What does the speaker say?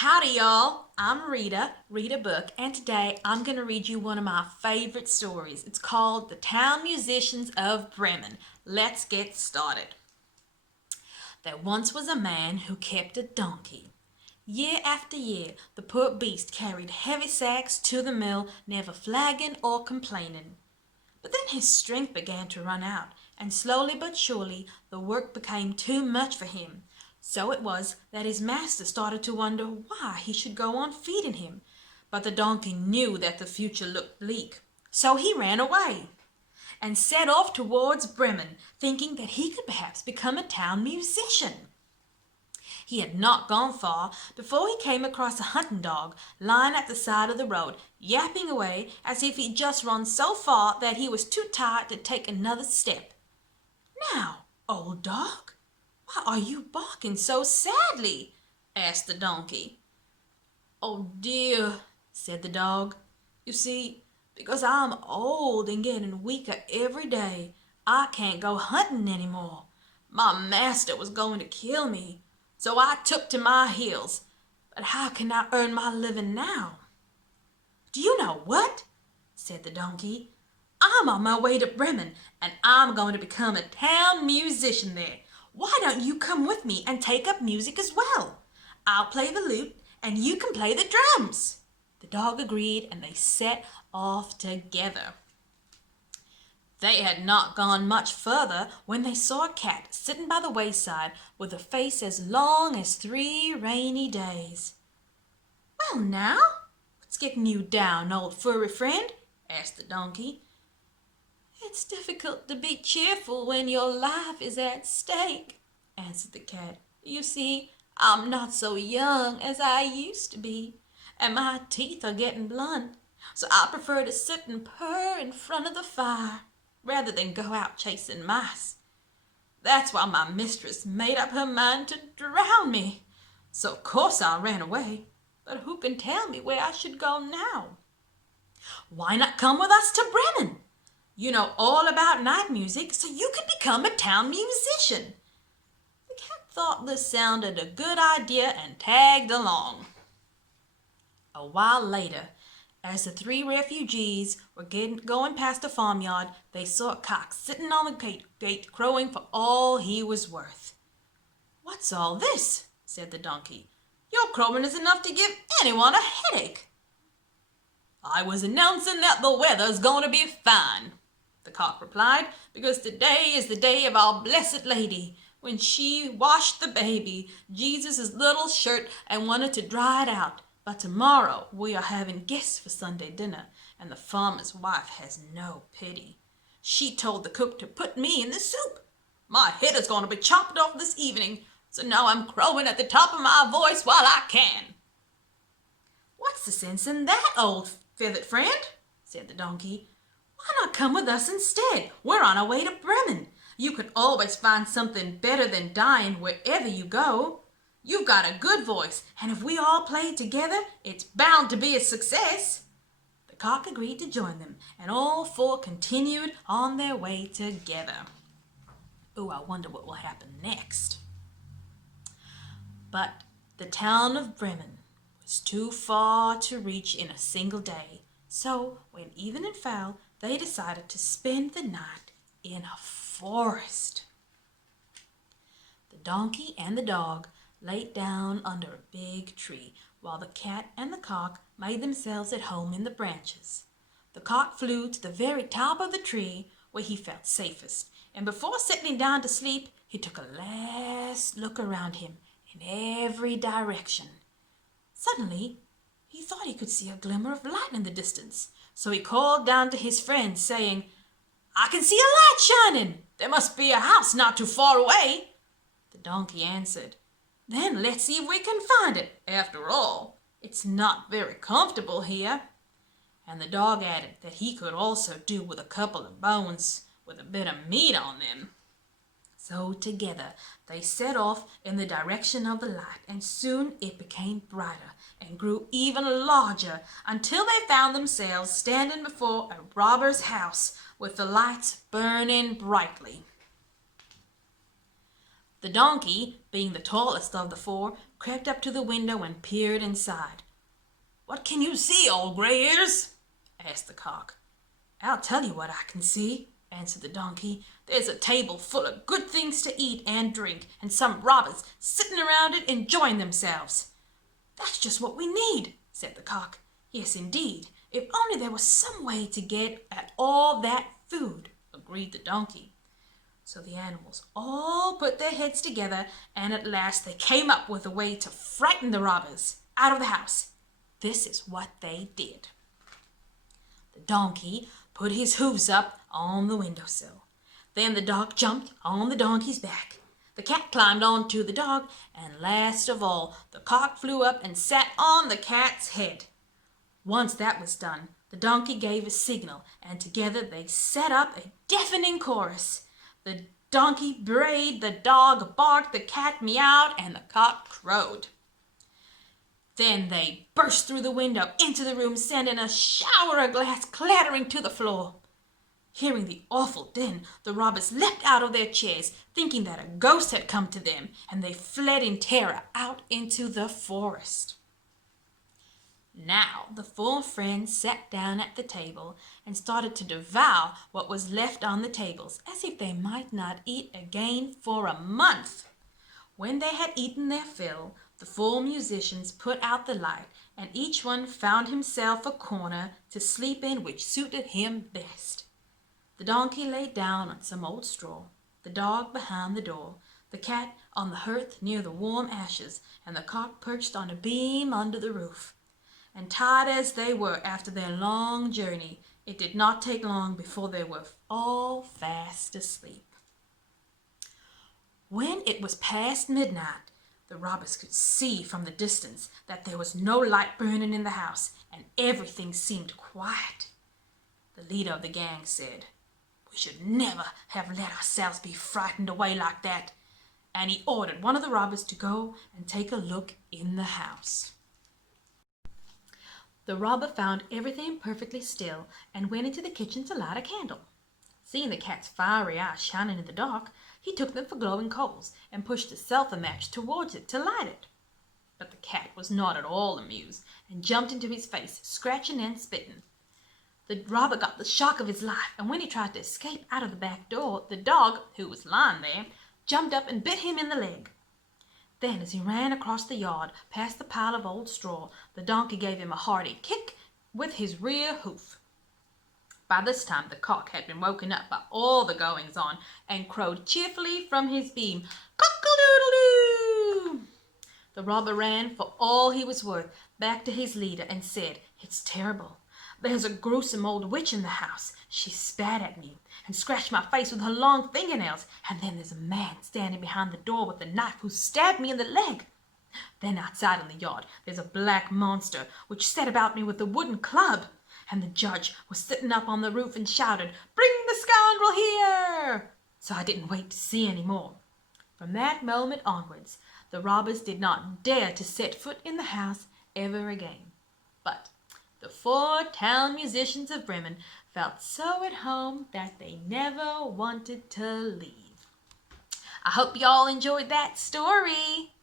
Howdy y'all, I'm Rita Booke, and today I'm going to read you one of my favorite stories. It's called The Town Musicians of Bremen. Let's get started. There once was a man who kept a donkey. Year after year, the poor beast carried heavy sacks to the mill, never flagging or complaining. But then his strength began to run out, and slowly but surely the work became too much for him. So it was that his master started to wonder why he should go on feeding him. But the donkey knew that the future looked bleak. So he ran away and set off towards Bremen, thinking that he could perhaps become a town musician. He had not gone far before he came across a hunting dog lying at the side of the road, yapping away as if he'd just run so far that he was too tired to take another step. "Now, old dog, why are you barking so sadly?" asked the donkey. "Oh dear," said the dog. "You see, because I'm old and getting weaker every day, I can't go hunting any more. My master was going to kill me, so I took to my heels. But how can I earn my living now?" "Do you know what?" said the donkey. "I'm on my way to Bremen, and I'm going to become a town musician there. Why don't you come with me and take up music as well? I'll play the lute, and you can play the drums." The dog agreed, and they set off together. They had not gone much further when they saw a cat sitting by the wayside with a face as long as 3 rainy days. "Well now, what's getting you down, old furry friend?" asked the donkey. "It's difficult to be cheerful when your life is at stake," answered the cat. "You see, I'm not so young as I used to be, and my teeth are getting blunt, so I prefer to sit and purr in front of the fire rather than go out chasing mice. That's why my mistress made up her mind to drown me. So of course I ran away, but who can tell me where I should go now?" "Why not come with us to Bremen? You know all about night music, so you could become a town musician." The cat thought this sounded a good idea and tagged along. A while later, as the 3 refugees were going past a farmyard, they saw a cock sitting on the gate crowing for all he was worth. "What's all this?" said the donkey. "Your crowing is enough to give anyone a headache." "I was announcing that the weather's going to be fine," the cock replied, "because today is the day of our Blessed Lady, when she washed the baby, Jesus' little shirt, and wanted to dry it out. But tomorrow we are having guests for Sunday dinner, and the farmer's wife has no pity. She told the cook to put me in the soup. My head is going to be chopped off this evening, so now I'm crowing at the top of my voice while I can." "What's the sense in that, old feathered friend?" said the donkey. "Why not come with us instead? We're on our way to Bremen. You can always find something better than dying wherever you go. You've got a good voice, and if we all play together, it's bound to be a success." The cock agreed to join them, and all 4 continued on their way together. Oh, I wonder what will happen next. But the town of Bremen was too far to reach in a single day, so when evening fell, they decided to spend the night in a forest. The donkey and the dog laid down under a big tree, while the cat and the cock made themselves at home in the branches. The cock flew to the very top of the tree, where he felt safest, and before settling down to sleep, he took a last look around him in every direction. Suddenly, he thought he could see a glimmer of light in the distance, so he called down to his friends, saying, "I can see a light shining. There must be a house not too far away." The donkey answered, "Then let's see if we can find it. After all, it's not very comfortable here." And the dog added that he could also do with a couple of bones with a bit of meat on them. So together they set off in the direction of the light, and soon it became brighter and grew even larger until they found themselves standing before a robber's house with the lights burning brightly. The donkey, being the tallest of the four, crept up to the window and peered inside. "What can you see, old Grey-Ears?" asked the cock. "I'll tell you what I can see," answered the donkey. "There's a table full of good things to eat and drink, and some robbers sitting around it enjoying themselves." "That's just what we need," said the cock. "Yes, indeed, if only there was some way to get at all that food," agreed the donkey. So the animals all put their heads together, and at last they came up with a way to frighten the robbers out of the house. This is what they did. The donkey put his hooves up on the windowsill. Then the dog jumped on the donkey's back. The cat climbed onto the dog, and last of all, the cock flew up and sat on the cat's head. Once that was done, the donkey gave a signal, and together they set up a deafening chorus. The donkey brayed, the dog barked, the cat meowed, and the cock crowed. Then they burst through the window into the room, sending a shower of glass clattering to the floor. Hearing the awful din, the robbers leapt out of their chairs, thinking that a ghost had come to them, and they fled in terror out into the forest. Now the four friends sat down at the table and started to devour what was left on the tables, as if they might not eat again for a month. When they had eaten their fill, the four musicians put out the light, and each one found himself a corner to sleep in which suited him best. The donkey lay down on some old straw, the dog behind the door, the cat on the hearth near the warm ashes, and the cock perched on a beam under the roof. And tired as they were after their long journey, it did not take long before they were all fast asleep. When it was past midnight, the robbers could see from the distance that there was no light burning in the house, and everything seemed quiet. The leader of the gang said, "We should never have let ourselves be frightened away like that," and he ordered one of the robbers to go and take a look in the house. The robber found everything perfectly still and went into the kitchen to light a candle. Seeing the cat's fiery eyes shining in the dark, he took them for glowing coals and pushed a sulphur match towards it to light it. But the cat was not at all amused and jumped into his face, scratching and spitting. The robber got the shock of his life, and when he tried to escape out of the back door, the dog, who was lying there, jumped up and bit him in the leg. Then, as he ran across the yard, past the pile of old straw, the donkey gave him a hearty kick with his rear hoof. By this time the cock had been woken up by all the goings-on, and crowed cheerfully from his beam, "Cock-a-doodle-doo!" The robber ran for all he was worth back to his leader and said, "It's terrible. There's a gruesome old witch in the house. She spat at me and scratched my face with her long fingernails, and then there's a man standing behind the door with a knife who stabbed me in the leg. Then outside in the yard there's a black monster which set about me with a wooden club, and the judge was sitting up on the roof and shouted, 'Bring the scoundrel here!' So I didn't wait to see any more." From that moment onwards, the robbers did not dare to set foot in the house ever again. But the four town musicians of Bremen felt so at home that they never wanted to leave. I hope you all enjoyed that story.